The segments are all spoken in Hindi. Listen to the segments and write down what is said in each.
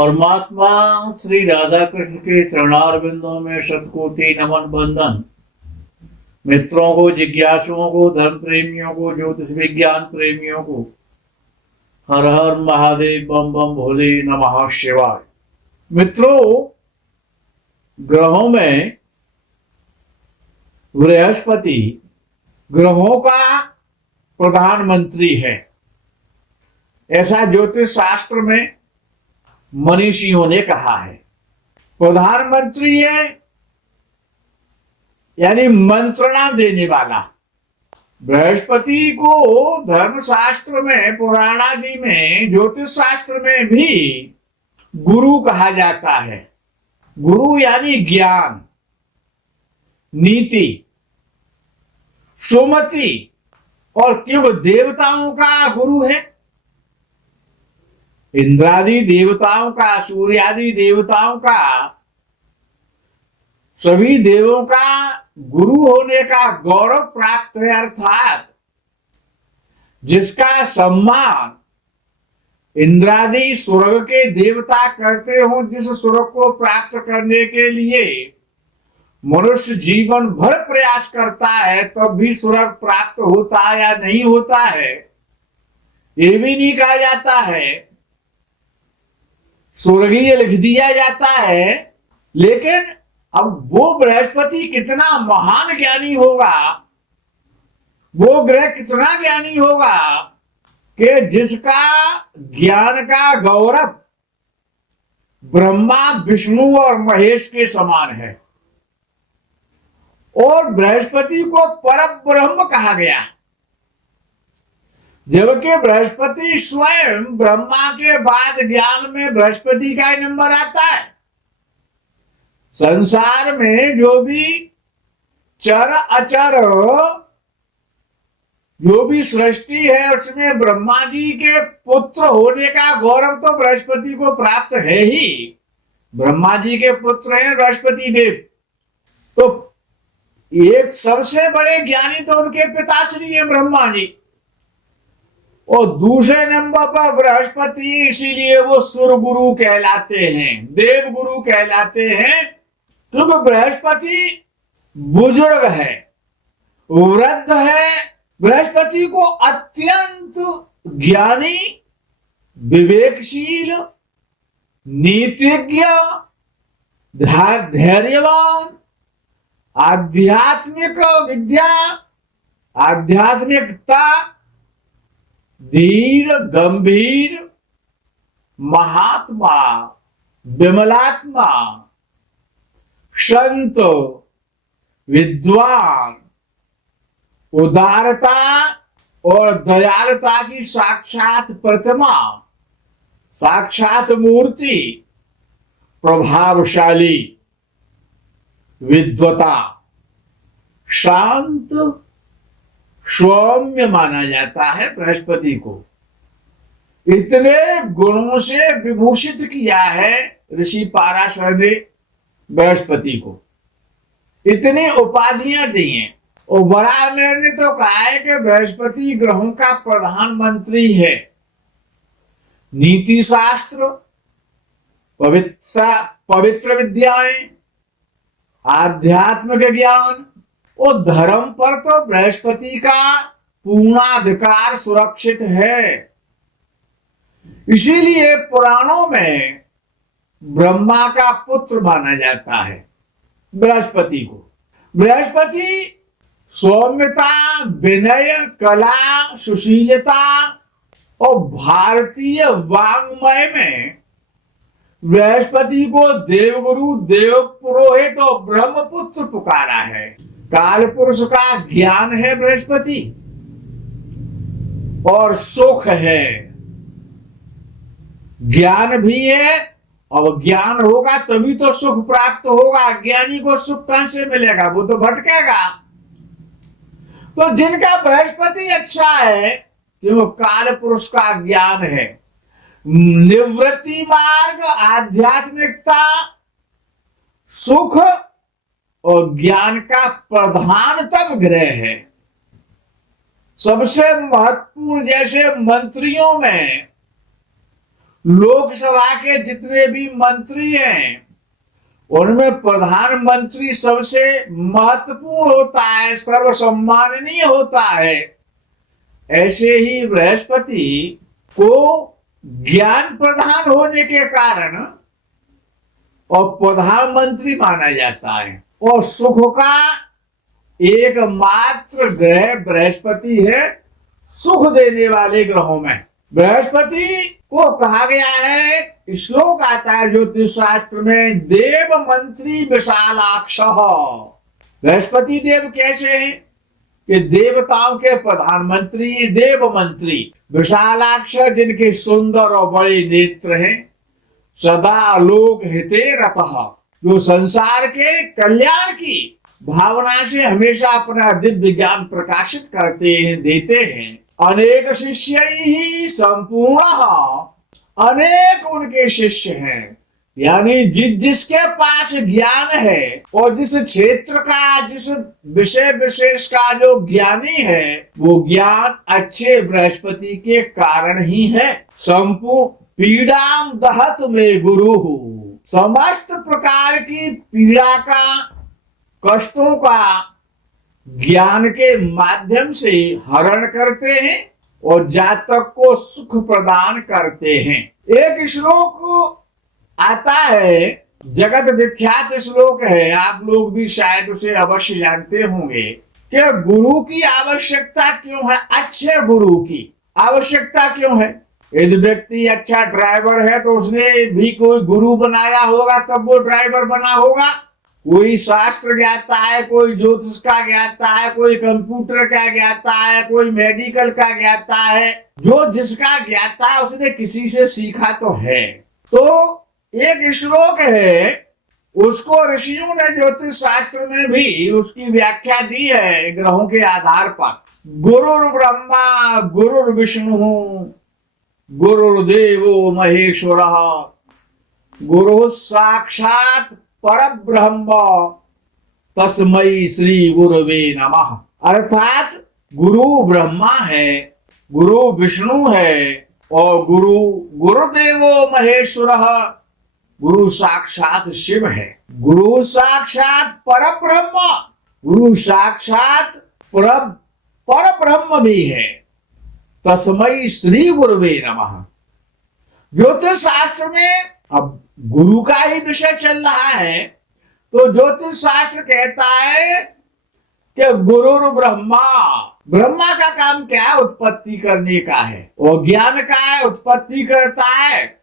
परमात्मा श्री राधा कृष्ण के चरणारविंदों में शतकोटि नमन बंदन। मित्रों को, जिज्ञासुओं को, धर्म प्रेमियों को, ज्योतिष विज्ञान प्रेमियों को हर हर महादेव, बम बम भोले, नमः शिवाय। मित्रों, ग्रहों में बृहस्पति ग्रहों का प्रधानमंत्री है, ऐसा ज्योतिष शास्त्र में मनीषियों ने कहा है। प्रधानमंत्री है यानी मंत्रणा देने वाला। बृहस्पति को धर्मशास्त्र में, पुराण आदि में, ज्योतिष शास्त्र में भी गुरु कहा जाता है। गुरु यानी ज्ञान, नीति, सुमति, और क्यों देवताओं का गुरु है। इंद्रादि देवताओं का, सूर्यादि देवताओं का, सभी देवों का गुरु होने का गौरव प्राप्त है। अर्थात जिसका सम्मान इंद्रादि स्वर्ग के देवता करते हो, जिस स्वर्ग को प्राप्त करने के लिए मनुष्य जीवन भर प्रयास करता है, तब भी स्वर्ग प्राप्त होता है या नहीं होता है, ये भी नहीं कहा जाता है। स्वर्गीय लिख दिया जाता है। लेकिन अब वो बृहस्पति कितना महान ज्ञानी होगा, वो ग्रह कितना ज्ञानी होगा कि जिसका ज्ञान का गौरव ब्रह्मा, विष्णु और महेश के समान है। और बृहस्पति को परब्रह्म कहा गया, जबकि बृहस्पति स्वयं ब्रह्मा के बाद ज्ञान में बृहस्पति का ही नंबर आता है। संसार में जो भी चर अचर, जो भी सृष्टि है, उसमें ब्रह्मा जी के पुत्र होने का गौरव तो बृहस्पति को प्राप्त है ही। ब्रह्मा जी के पुत्र हैं बृहस्पति देव। तो एक सबसे बड़े ज्ञानी तो उनके पिताश्री है ब्रह्मा जी, और दूसरे नंबर पर बृहस्पति, इसीलिए वो सुर गुरु कहलाते हैं, देव गुरु कहलाते हैं। क्योंकि बृहस्पति बुजुर्ग है, वृद्ध है। बृहस्पति को अत्यंत ज्ञानी, विवेकशील, नीतिज्ञ, धैर्यवान, आध्यात्मिक विद्या, आध्यात्मिकता, धीर, गंभीर, महात्मा, विमलात्मा, संत, विद्वान, उदारता और दयालुता की साक्षात प्रतिमा, साक्षात मूर्ति, प्रभावशाली, विद्वता, शांत, सौम्य माना जाता है बृहस्पति को। इतने गुणों से विभूषित किया है ऋषि पाराशर ने बृहस्पति को, इतनी उपाधियां दी हैं। और वराहमिहिर ने तो कहा है कि बृहस्पति ग्रहों का प्रधानमंत्री है। नीति शास्त्र, पवित्र विद्याएं, आध्यात्मिक ज्ञान और धर्म पर तो बृहस्पति का पूर्णाधिकार सुरक्षित है। इसीलिए पुराणों में ब्रह्मा का पुत्र माना जाता है बृहस्पति को। बृहस्पति सौम्यता, विनय, कला, सुशीलता और भारतीय वाङ्मय में बृहस्पति को देवगुरु, देव पुरोहित और ब्रह्मपुत्र पुकारा है। काल पुरुष का ज्ञान है बृहस्पति, और सुख है। ज्ञान भी है, और ज्ञान होगा तभी तो सुख प्राप्त होगा। अज्ञानी को सुख कहां से मिलेगा, वो तो भटकेगा। तो जिनका बृहस्पति अच्छा है कि वो काल पुरुष का ज्ञान है, निवृत्ति मार्ग, आध्यात्मिकता, सुख और ज्ञान का प्रधानतम ग्रह है। सबसे महत्वपूर्ण, जैसे मंत्रियों में लोकसभा के जितने भी मंत्री हैं उनमें प्रधानमंत्री सबसे महत्वपूर्ण होता है, सर्वसम्माननीय होता है। ऐसे ही बृहस्पति को ज्ञान प्रधान होने के कारण और प्रधानमंत्री माना जाता है और सुख का एकमात्र ग्रह बृहस्पति है, सुख देने वाले ग्रहों में। बृहस्पति को कहा गया है, श्लोक आता है ज्योतिष शास्त्र में, देव मंत्री विशालाक्ष। बृहस्पति देव कैसे हैं कि देवताओं के प्रधानमंत्री, देव मंत्री, विशालाक्ष जिनके सुंदर और बड़े नेत्र हैं, सदा लोक हिते रतः, जो संसार के कल्याण की भावना से हमेशा अपना दिव्य ज्ञान प्रकाशित करते हैं, देते हैं। अनेक शिष्य ही संपूर्ण, अनेक उनके शिष्य हैं, यानी जिसके पास ज्ञान है और जिस क्षेत्र का, जिस विषय विशेष का जो ज्ञानी है, वो ज्ञान अच्छे बृहस्पति के कारण ही है। संपूर्ण पीड़ाम दहत में गुरु, समस्त प्रकार की पीड़ा का, कष्टों का ज्ञान के माध्यम से हरण करते हैं और जातक को सुख प्रदान करते हैं। एक श्लोक आता है, जगत विख्यात श्लोक है, आप लोग भी शायद उसे अवश्य जानते होंगे कि गुरु की आवश्यकता क्यों है, अच्छे गुरु की आवश्यकता क्यों है। यदि व्यक्ति अच्छा ड्राइवर है तो उसने भी कोई गुरु बनाया होगा तब वो ड्राइवर बना होगा। कोई शास्त्र ज्ञाता है, कोई ज्योतिष का ज्ञाता है, कोई कंप्यूटर का ज्ञाता है, कोई मेडिकल का ज्ञाता है। जो जिसका ज्ञाता है उसने किसी से सीखा तो है। तो एक श्लोक है, उसको ऋषियों ने ज्योतिष शास्त्र में भी उसकी व्याख्या दी है ग्रहों के आधार पर। गुरुर् ब्रह्मा गुरुर् विष्णु गुरुर्देवो महेश्वरः गुरु साक्षात परब्रह्म तस्मै श्री गुरुवे नमः। अर्थात गुरु ब्रह्मा है, गुरु विष्णु है और गुरुदेवो महेश्वरः, गुरु साक्षात शिव है। गुरु साक्षात परब्रह्म, गुरु साक्षात परब्रह्म भी है। तस्मै श्री गुरुवे नमः। ज्योतिष शास्त्र में अब गुरु का ही विषय चल रहा है तो ज्योतिष शास्त्र कहता है कि गुरुर् ब्रह्मा, ब्रह्मा का काम क्या है, उत्पत्ति करने का है, और ज्ञान का है, उत्पत्ति करता है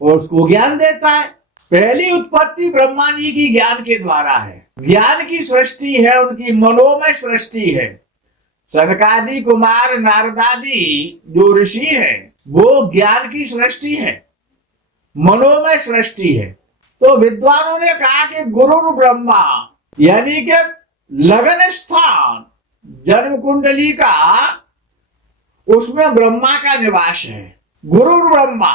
और उसको ज्ञान देता है। पहली उत्पत्ति ब्रह्मा जी की ज्ञान के द्वारा है। ज्ञान की सृष्टि है, उनकी मनोमय सृष्टि है। सनकादि कुमार नारदादि जो ऋषि है वो ज्ञान की सृष्टि है, मनोमय सृष्टि है। तो विद्वानों ने कहा कि गुरुर् ब्रह्मा, यानी कि लगन स्थान जन्म कुंडली का, उसमें ब्रह्मा का निवास है। गुरुर् ब्रह्मा,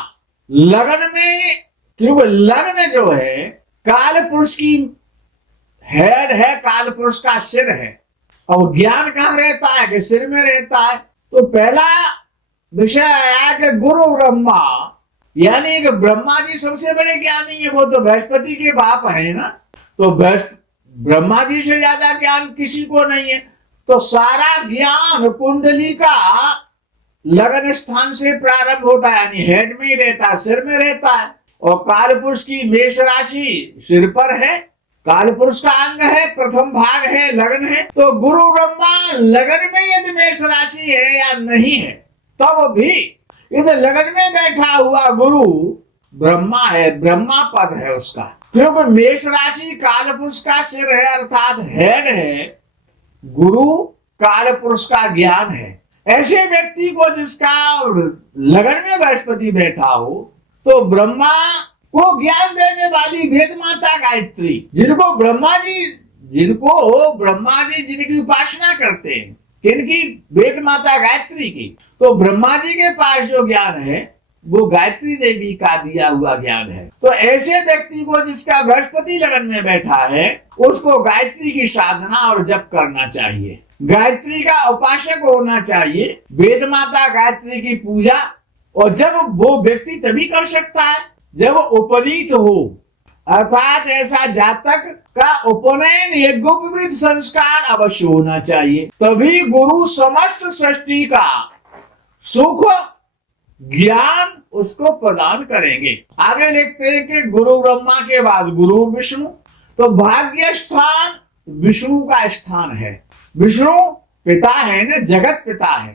लगन में, क्योंकि लग्न जो है काल पुरुष की हेड है, काल पुरुष का सिर है, और ज्ञान कहाँ रहता है कि सिर में रहता है। तो पहला विषय आया कि गुरु ब्रह्मा, यानी कि ब्रह्मा जी सबसे बड़े ज्ञानी है, वो तो बृहस्पति के बाप है ना, तो ब्रह्मा जी से ज्यादा ज्ञान किसी को नहीं है। तो सारा ज्ञान कुंडली का लगन स्थान से प्रारंभ होता है, यानी हेड में ही रहता है, सिर में रहता है। और काल पुरुष की मेष राशि सिर पर है, काल पुरुष का अंग है, प्रथम भाग है, लगन है। तो गुरु ब्रह्मा लगन में यदि मेष राशि है या नहीं है तब भी इधर लगन में बैठा हुआ गुरु ब्रह्मा है, ब्रह्मा पद है उसका, क्योंकि मेष राशि काल पुरुष का सिर है अर्थात हेड है, गुरु काल पुरुष का ज्ञान है। ऐसे व्यक्ति को जिसका लगन में बृहस्पति बैठा हो तो ब्रह्मा को ज्ञान देने वाली वेद माता गायत्री, जिनको ब्रह्मा जी जिनकी उपासना करते हैं, किनकी, वेद माता गायत्री की। तो ब्रह्मा जी के पास जो ज्ञान है वो गायत्री देवी का दिया हुआ ज्ञान है। तो ऐसे व्यक्ति को जिसका बृहस्पति लगन में बैठा है उसको गायत्री की साधना और जप करना चाहिए, गायत्री का उपासक होना चाहिए, वेद माता गायत्री की पूजा और जब वो व्यक्ति तभी कर सकता है जब उपनीत हो, अर्थात ऐसा जातक का उपनयन यज्ञोपवीत संस्कार अवश्य होना चाहिए, तभी गुरु समस्त सृष्टि का सुख ज्ञान उसको प्रदान करेंगे। आगे लिखते हैं कि गुरु ब्रह्मा के बाद गुरु विष्णु, तो भाग्य स्थान विष्णु का स्थान है। विष्णु पिता है ना, जगत पिता है,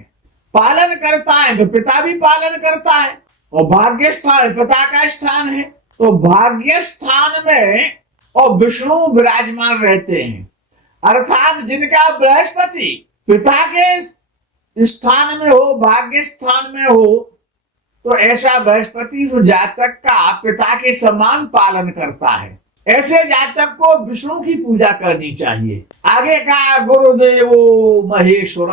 पालन करता है, तो पिता भी पालन करता है, और भाग्य स्थान पिता का स्थान है, तो भाग्य स्थान में और विष्णु विराजमान रहते हैं। अर्थात जिनका बृहस्पति पिता के स्थान में हो, भाग्य स्थान में हो, तो ऐसा बृहस्पति उस जातक का पिता के समान पालन करता है। ऐसे जातक को विष्णु की पूजा करनी चाहिए। आगे का गुरुदेवो महेश्वर,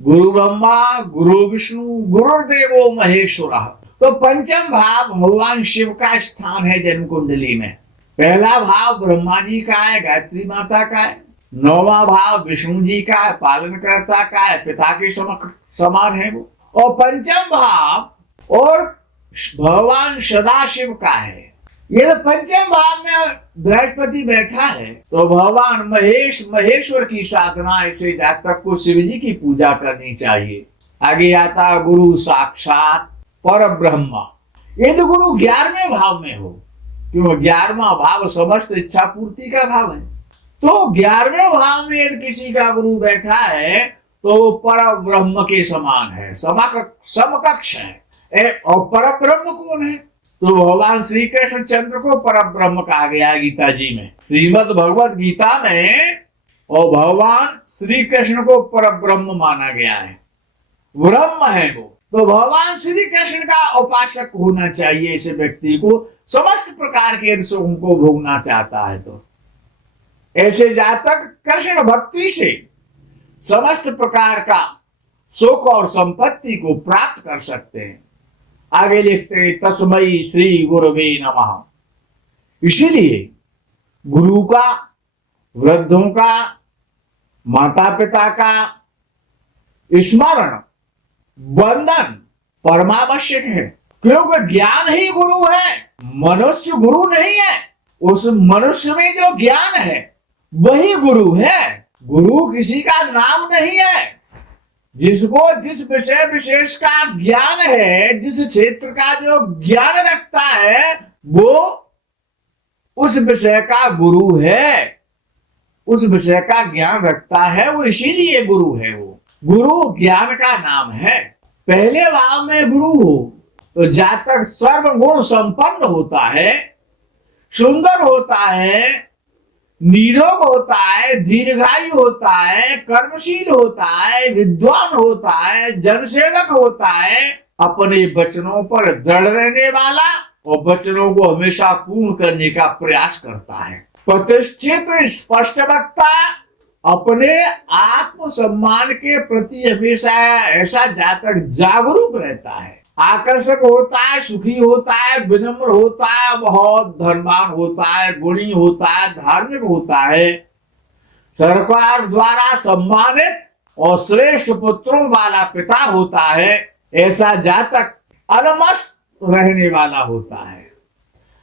गुरु ब्रह्मा गुरु विष्णु गुरुदेवो महेश्वर, तो पंचम भाव भगवान शिव का स्थान है जन्म कुंडली में। पहला भाव ब्रह्मा जी का है, गायत्री माता का है। नौवां भाव विष्णु जी का है, पालनकर्ता का है, पिता के समान है वो। और पंचम भाव और भगवान सदाशिव का है। ये पंचम भाव में बृहस्पति बैठा है, तो भगवान महेश्वर की साधना ऐसे जातक को शिव जी की पूजा करनी चाहिए। आगे आता गुरु साक्षात पर ब्रह्म। यदि गुरु 11वें भाव में हो, क्यों 11वां भाव समस्त इच्छा पूर्ति का भाव है, तो 11वें भाव में यदि किसी का गुरु बैठा है तो वो पर ब्रह्म के समान है, समकक्ष है। और पर ब्रह्म कौन है? तो भगवान श्री कृष्ण चंद्र को पर ब्रह्म कहा गया है गीता जी में, श्रीमद् भगवत गीता में। और भगवान श्री कृष्ण को पर ब्रह्म माना गया है, ब्रह्म है वो। तो भगवान श्री कृष्ण का उपासक होना चाहिए ऐसे व्यक्ति को, समस्त प्रकार के सुखों को भोगना चाहता है। तो ऐसे जातक कृष्ण भक्ति से समस्त प्रकार का सुख और संपत्ति को प्राप्त कर सकते हैं। आगे लिखते हैं तस्मै श्री गुरुवे नमः। इसीलिए गुरु का, वृद्धों का, माता पिता का स्मरण वंदन परमावश्यक है, क्योंकि ज्ञान ही गुरु है, मनुष्य गुरु नहीं है। उस मनुष्य में जो ज्ञान है वही गुरु है, गुरु किसी का नाम नहीं है। जिसको जिस विषय विशेष का ज्ञान है, जिस क्षेत्र का जो ज्ञान रखता है, वो उस विषय का गुरु है, उस विषय का ज्ञान रखता है, वो इसीलिए गुरु है। वो गुरु ज्ञान का नाम है। पहले भाव में गुरु हो तो जातक सर्वगुण संपन्न होता है, सुंदर होता है, निरोग होता है, दीर्घायु होता है, कर्मशील होता है, विद्वान होता है, जनसेवक होता है, अपने वचनों पर दृढ़ रहने वाला और वचनों को हमेशा पूर्ण करने का प्रयास करता है। प्रतिष्ठित स्पष्ट वक्ता, अपने आत्म सम्मान के प्रति हमेशा ऐसा जातक जागरूक रहता है, आकर्षक होता है, सुखी होता है, विनम्र होता है, बहुत धनवान होता है, गुणी होता है, धार्मिक होता है, सरकार द्वारा सम्मानित और श्रेष्ठ पुत्रों वाला पिता होता है। ऐसा जातक अलमस्त रहने वाला होता है,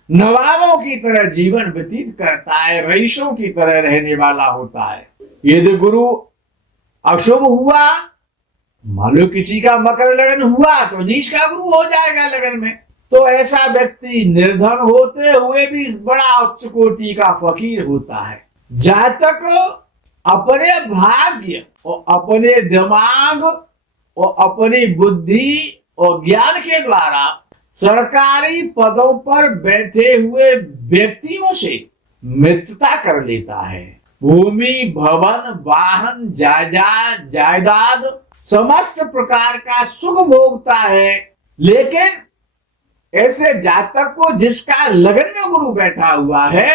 नवाबों की तरह जीवन व्यतीत करता है, रईसों की तरह रहने वाला होता है। यदि गुरु अशुभ हुआ, मान लो किसी का मकर लगन हुआ तो नीच का गुरु हो जाएगा लगन में, तो ऐसा व्यक्ति निर्धन होते हुए भी बड़ा उच्च कोटि का फकीर होता है। जातक अपने भाग्य और अपने दिमाग और अपनी बुद्धि और ज्ञान के द्वारा सरकारी पदों पर बैठे हुए व्यक्तियों से मित्रता कर लेता है। भूमि, भवन, वाहन, जायदाद समस्त प्रकार का सुख भोगता है, लेकिन ऐसे जातक को जिसका लगन में गुरु बैठा हुआ है,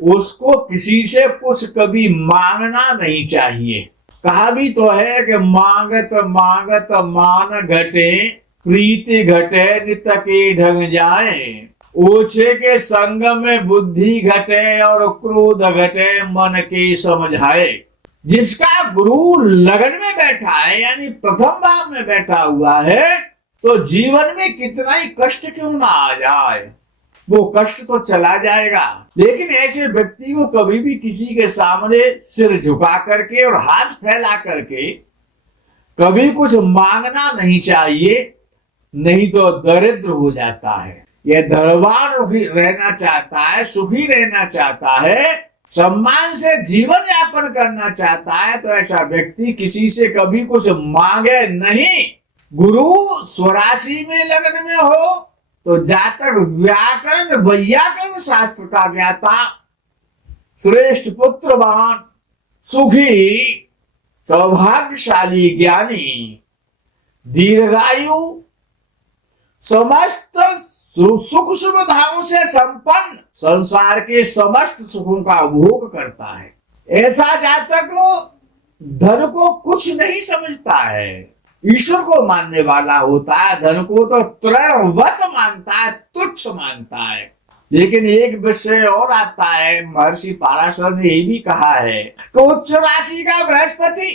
उसको किसी से कुछ कभी मांगना नहीं चाहिए। कहा भी तो है कि मांगत मांगत मान घटे, प्रीति घटे नित के ढंग जाए, ओछे के संग में बुद्धि घटे और क्रोध घटे मन के समझाए। जिसका गुरु लगन में बैठा है, यानी प्रथम भाव में बैठा हुआ है, तो जीवन में कितना ही कष्ट क्यों ना आ जाए, वो कष्ट तो चला जाएगा। लेकिन ऐसे व्यक्ति को कभी भी किसी के सामने सिर झुका करके और हाथ फैला करके कभी कुछ मांगना नहीं चाहिए, नहीं तो दरिद्र हो जाता है। यह धनवान रहना चाहता है, सुखी रहना चाहता है, सम्मान से जीवन यापन करना चाहता है, तो ऐसा व्यक्ति किसी से कभी कुछ मांगे नहीं। गुरु स्वराशि में लग्न में हो तो जातक व्याकरण वैयाकरण शास्त्र का ज्ञाता, श्रेष्ठ पुत्रवान, सुखी, सौभाग्यशाली, ज्ञानी, दीर्घायु, समस्त सुख सुविधाओं से संपन्न, संसार के समस्त सुखों का भोग करता है। ऐसा जातक धन को कुछ नहीं समझता है, ईश्वर को मानने वाला होता है, धन को तो तृणवत मानता है, तुच्छ मानता है। लेकिन एक विषय और आता है, महर्षि पाराशर ने ये भी कहा है कि उच्च राशि का बृहस्पति,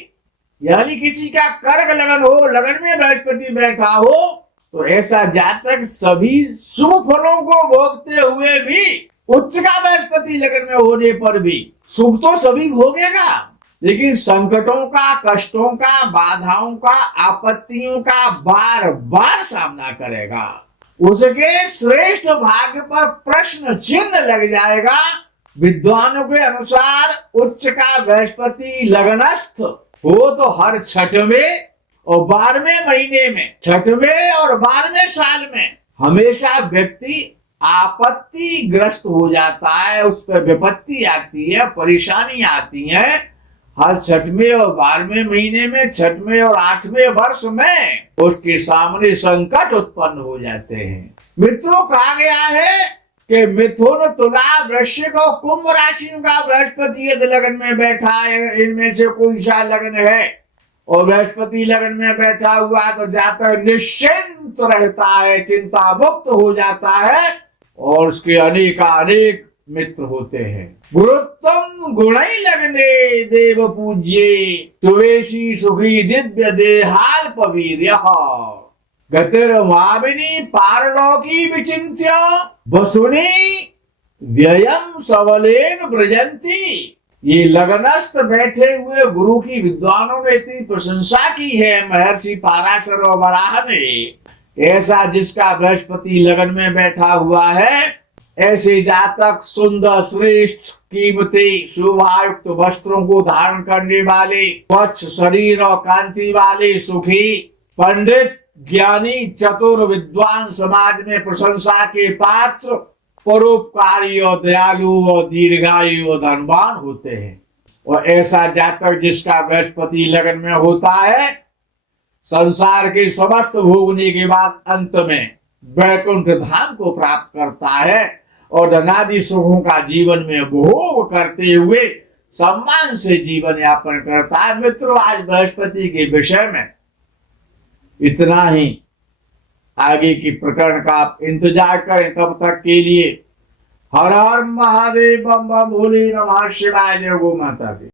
यानी किसी का कर्क लगन हो, लगन में बृहस्पति बैठा हो, तो ऐसा जातक सभी शुभ फलों को भोगते हुए भी, उच्च का बृहस्पति लगन में होने पर भी सुख तो सभी भोगेगा, लेकिन संकटों का, कष्टों का, बाधाओं का, आपत्तियों का बार बार सामना करेगा। उसके श्रेष्ठ भाग्य पर प्रश्न चिन्ह लग जाएगा। विद्वानों के अनुसार उच्च का बृहस्पति लगनस्थ हो तो हर छठवें और 12वें महीने में, छठवें और 12वें साल में हमेशा व्यक्ति आपत्ति ग्रस्त हो जाता है, उस पर विपत्ति आती है, परेशानी आती है। हर छठवें और 12वें महीने में, छठवें और 8वें वर्ष में उसके सामने संकट उत्पन्न हो जाते हैं। मित्रों, कहा गया है कि मिथुन, तुला, वृश्चिक और कुंभ राशियों का बृहस्पति यदि लगन में बैठा है, इनमें से कोई सा लगन है और बृहस्पति लगन में बैठा हुआ, तो जातक निश्चिंत रहता है, चिंता मुक्त हो जाता है और उसके अनेक मित्र होते हैं। गुरुत्तम गुणै लगने देव पूज्ये, सुवेशी सुखी दिव्य देहाल पवीर्यः, गतिर्वामिनी पारलौकी विचिन्त्य, वसुनी व्ययम सबलेन ब्रजंती। ये लगनस्थ बैठे हुए गुरु की विद्वानों ने इतनी प्रशंसा की है, महर्षि पाराशर और वराह ने। ऐसा जिसका बृहस्पति लगन में बैठा हुआ है, ऐसे जातक सुंदर, श्रेष्ठ, कीमती, शोभायुक्त वस्त्रों को धारण करने वाले, स्वच्छ शरीर और कांति वाले, सुखी, पंडित, ज्ञानी, चतुर, विद्वान, समाज में प्रशंसा के पात्र, परोपकारी और दयालु और दीर्घायु और धनवान होते हैं। और ऐसा जातक जिसका बृहस्पति लगन में होता है, संसार के समस्त भोगने के बाद अंत में वैकुंठ धाम को प्राप्त करता है और धनादि सुखों का जीवन में भोग करते हुए सम्मान से जीवन यापन करता है। मित्रों, आज बृहस्पति के विषय में इतना ही। आगे की प्रकरण का आप इंतजार करें। तब तक के लिए हर हर महादेव, बम बम भोले नमः शिवाय, जय गौ माता की।